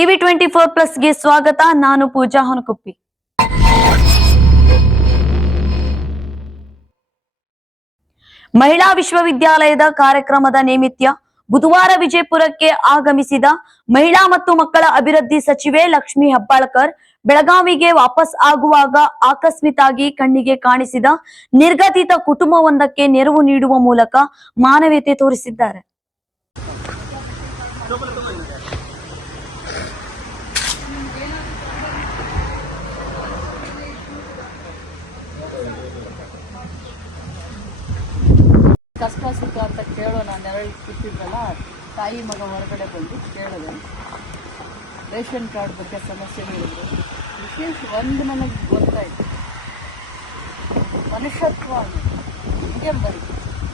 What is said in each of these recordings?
TV twenty four ಪ್ಲಸ್ಗೆ ಸ್ವಾಗತ. ನಾನು ಪೂಜಾ ಹೊನಕುಪ್ಪಿ ಮಹಿಳಾ ವಿಶ್ವವಿದ್ಯಾಲಯದ ಕಾರ್ಯಕ್ರಮದ ನೇಮಿತ್ಯ ಬುಧವಾರ ವಿಜಯಪುರಕ್ಕೆ ಆಗಮಿಸಿದ ಮಹಿಳಾ ಮತ್ತು ಮಕ್ಕಳ ಅಭಿವೃದ್ಧಿ ಸಚಿವೆ ಲಕ್ಷ್ಮಿ ಹೆಬ್ಬಾಳ್ಕರ್ ಬೆಳಗಾವಿಗೆ ವಾಪಸ್ ಆಗುವಾಗ ಆಕಸ್ಮಿತಾಗಿ ಕಣ್ಣಿಗೆ ಕಾಣಿಸಿದ ನಿರ್ಗತಿತ ಕುಟುಂಬವೊಂದಕ್ಕೆ ನೆರವು ನೀಡುವ ಮೂಲಕ ಮಾನವೀಯತೆ ತೋರಿಸಿದ್ದಾರೆ. ಕಷ್ಟ ಅಂತ ಕೇಳೋ ನಾನು ನೆರಳು ಕೂತಿದ್ರಲ್ಲ ತಾಯಿ ಮಗ ಹೊರಗಡೆ ಬಂದು ಕೇಳಿದೆ ರೇಷನ್ ಕಾರ್ಡ್ ಬಗ್ಗೆ ಸಮಸ್ಯೆ ಹೇಳಿದ್ರು. ವಿಶೇಷ ಒಂದು ನನಗೆ ಗೊತ್ತಾಯ್ತು. ಮನುಷ್ಯತ್ವ ಅನ್ನೋದು. ಹೀಗೆ ಬರೀ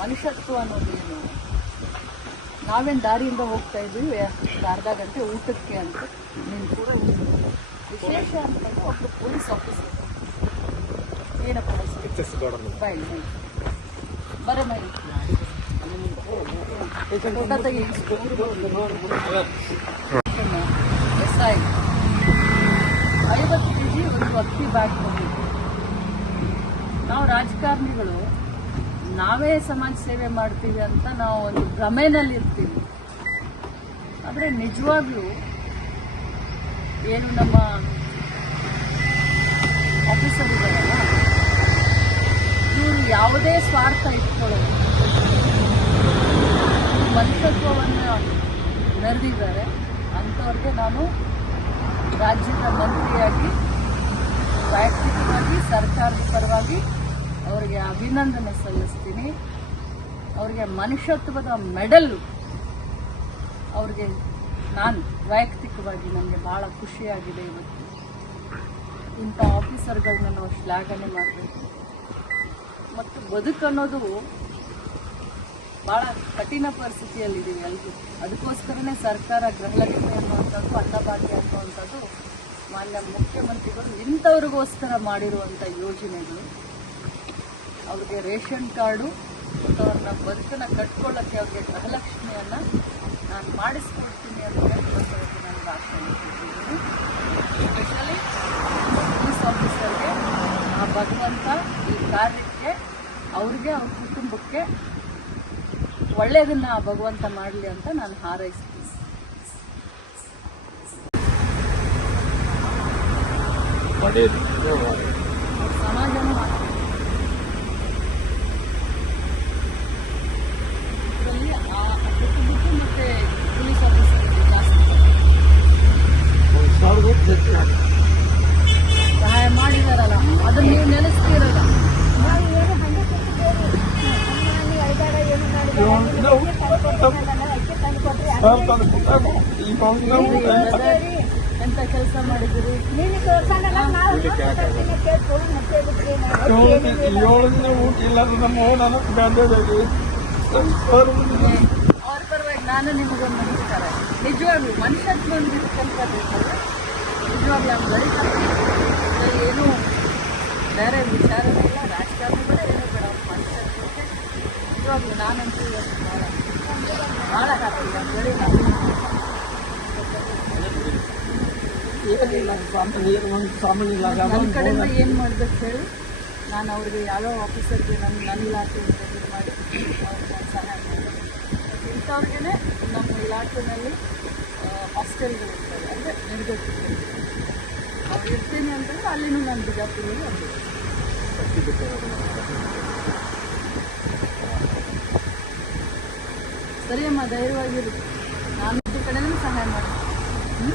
ಮನುಷ್ಯತ್ವ ಅನ್ನೋದು ಏನು? ನಾವೇನು ದಾರಿಯಿಂದ ಹೋಗ್ತಾ ಇದ್ವಿ ಒಂದು ಅರ್ಧ ಗಂಟೆ ಊಟಕ್ಕೆ ಅಂತ ನೀನು ಕೂಡ ವಿಶೇಷ ಅಂತಂದ್ರೆ ಒಬ್ಬರು ಪೊಲೀಸ್ ಆಫೀಸರ್. ಏನಪ್ಪ? ಬಾಯ್ ಬರ ಮರಿ ಐವತ್ತು ಕೆ ಜಿ ಒಂದು ಅಕ್ಕಿ ಬ್ಯಾಗ್ ನಾವು ರಾಜಕಾರಣಿಗಳು ನಾವೇ ಸಮಾಜ ಸೇವೆ ಮಾಡ್ತೀವಿ ಅಂತ ನಾವು ಒಂದು ಭ್ರಮೆನಲ್ಲಿ ಇರ್ತೀವಿ ಆದರೆ ನಿಜವಾಗ್ಲೂ ಏನು ನಮ್ಮ ಆಫೀಸರ್ ಇದ್ದಾರಲ್ಲ, ಇವರು ಯಾವುದೇ ಸ್ವಾರ್ಥ ಇಟ್ಕೊಳ್ಳೋದು ಮನುಷ್ಯತ್ವವನ್ನು ನೆರೆದಿದ್ದಾರೆ. ಅಂಥವ್ರಿಗೆ ನಾನು ರಾಜ್ಯದ ಮಂತ್ರಿಯಾಗಿ ವೈಯಕ್ತಿಕವಾಗಿ ಸರ್ಕಾರದ ಪರವಾಗಿ ಅವರಿಗೆ ಅಭಿನಂದನೆ ಸಲ್ಲಿಸ್ತೀನಿ. ಅವರಿಗೆ ಮನುಷ್ಯತ್ವದ ಮೆಡಲ್ ಅವ್ರಿಗೆ ನಾನು ವೈಯಕ್ತಿಕವಾಗಿ ನನಗೆ ಭಾಳ ಖುಷಿಯಾಗಿದೆ ಇವತ್ತು. ಇಂಥ ಆಫೀಸರ್ಗಳನ್ನ ನಾವು ಶ್ಲಾಘನೆ ಮಾಡಬೇಕು. ಮತ್ತು ಬದುಕನ್ನೋದು ಭಾಳ ಕಠಿಣ ಪರಿಸ್ಥಿತಿಯಲ್ಲಿದ್ದೀವಿ ಎಲ್ಲರೂ ಅದಕ್ಕೋಸ್ಕರನೇ ಸರ್ಕಾರ ಗೃಹಲಕ್ಷ್ಮಿ ಅನ್ನುವಂಥದ್ದು, ಅನ್ನಭಾಗ್ಯ ಅನ್ನುವಂಥದ್ದು ಮಾನ್ಯ ಮುಖ್ಯಮಂತ್ರಿಗಳು ಇಂಥವ್ರಿಗೋಸ್ಕರ ಮಾಡಿರುವಂಥ ಯೋಜನೆಗಳು. ಅವ್ರಿಗೆ ರೇಷನ್ ಕಾರ್ಡು ಮತ್ತು ಅವ್ರನ್ನ ಬದುಕನ್ನು ಕಟ್ಕೊಳ್ಳೋಕ್ಕೆ ಅವ್ರಿಗೆ ಗೃಹಲಕ್ಷ್ಮಿಯನ್ನು ನಾನು ಮಾಡಿಸ್ಕೊಡ್ತೀನಿ ಅಂತ ಹೇಳಿ ನನಗೆ ಕೊಟ್ಟಿದ್ದೀನಿ ಸ್ಪೆಷಲಿ ಪೊಲೀಸ್ ಆಫೀಸರ್ಗೆ ಆ ಭಗವಂತ ಈ ಕಾರ್ಯಕ್ಕೆ, ಅವ್ರಿಗೆ, ಅವ್ರ ಕುಟುಂಬಕ್ಕೆ ಒಳ್ಳೆಯದನ್ನ ಭಗವಂತ ಮಾಡಲಿ ಅಂತ ನಾನು ಹಾರೈಸ್ತೀನಿ. ಸಮಾಜನೂ ಮಾಡ್ತೀನಿ ಇದರಲ್ಲಿ ಆ ಕುಟುಂಬಕ್ಕೆ ಮತ್ತೆ ಪೊಲೀಸ್ ಆಫೀಸರ್ಗೆ ಜಾಸ್ತಿ ಸಹಾಯ ಮಾಡಿದಾರಲ್ಲ ಅದನ್ನ ನೀವು ನೆನೆಸ್ತಿರಲ್ಲ ಎಂತ ಕೆಲಸ ಮಾಡಿದಿರಿ ಅವ್ರ ಪರವಾಗಿ ನಾನು ನಿಮಗೊಂದು ನಿಜವಾಗ್ಲೂ ಮನುಷ್ಯತ್ವ ಒಂದು ನಿಜವಾಗ್ಲೂ ಇದ್ರಲ್ಲಿ ಏನು ಬೇರೆ ವಿಚಾರ ಇಲ್ಲ ರಾಜಕಾರಣಿಗಳೇ ಏನು ಬೇಡ ನಿಜವಾಗ್ಲೂ ನಾನಂತೂ ಭಾಳ ಭಾಳ ವೆರಿ ಹ್ಯಾಪಿ ಏನಿಲ್ಲ ಸಾಮಾನ್ಯ ಒಂದು ಸಾಮಾನ್ಯ ನನ್ನ ಕಡೆಯಿಂದ ಏನು ಮಾಡ್ಬೇಕು ಹೇಳಿ. ನಾನು ಅವ್ರಿಗೆ ಯಾವ್ಯಾವ ಆಫೀಸರ್ಗೆ ನನ್ನ ನನ್ನ ಇಲಾಖೆಯಿಂದ ಇದು ಮಾಡಿ ಅವ್ರಿಗೆ ಸಹಾಯ ಮಾಡ್ತೀನಿ. ಇಂಥವ್ರಿಗೇ ನಮ್ಮ ಇಲಾಖೆಯಲ್ಲಿ ಹಾಸ್ಟೆಲ್ಗಳಿರ್ತವೆ ಅಂದರೆ ನಿರ್ಗತಿಗಳು ಅವ್ರು ಇರ್ತೀನಿ ಅಂತಂದರೆ ಅಲ್ಲಿನೂ ನಾನು ಬಿಜಾಪುರ ಸರಿಯಮ್ಮ ಸರಿ ಅಮ್ಮ ಧೈರ್ಯವಾಗಿರು. ನಾನು ಕಡೆನೂ ಸಹಾಯ ಮಾಡ್ತೀನಿ. ಹ್ಞೂ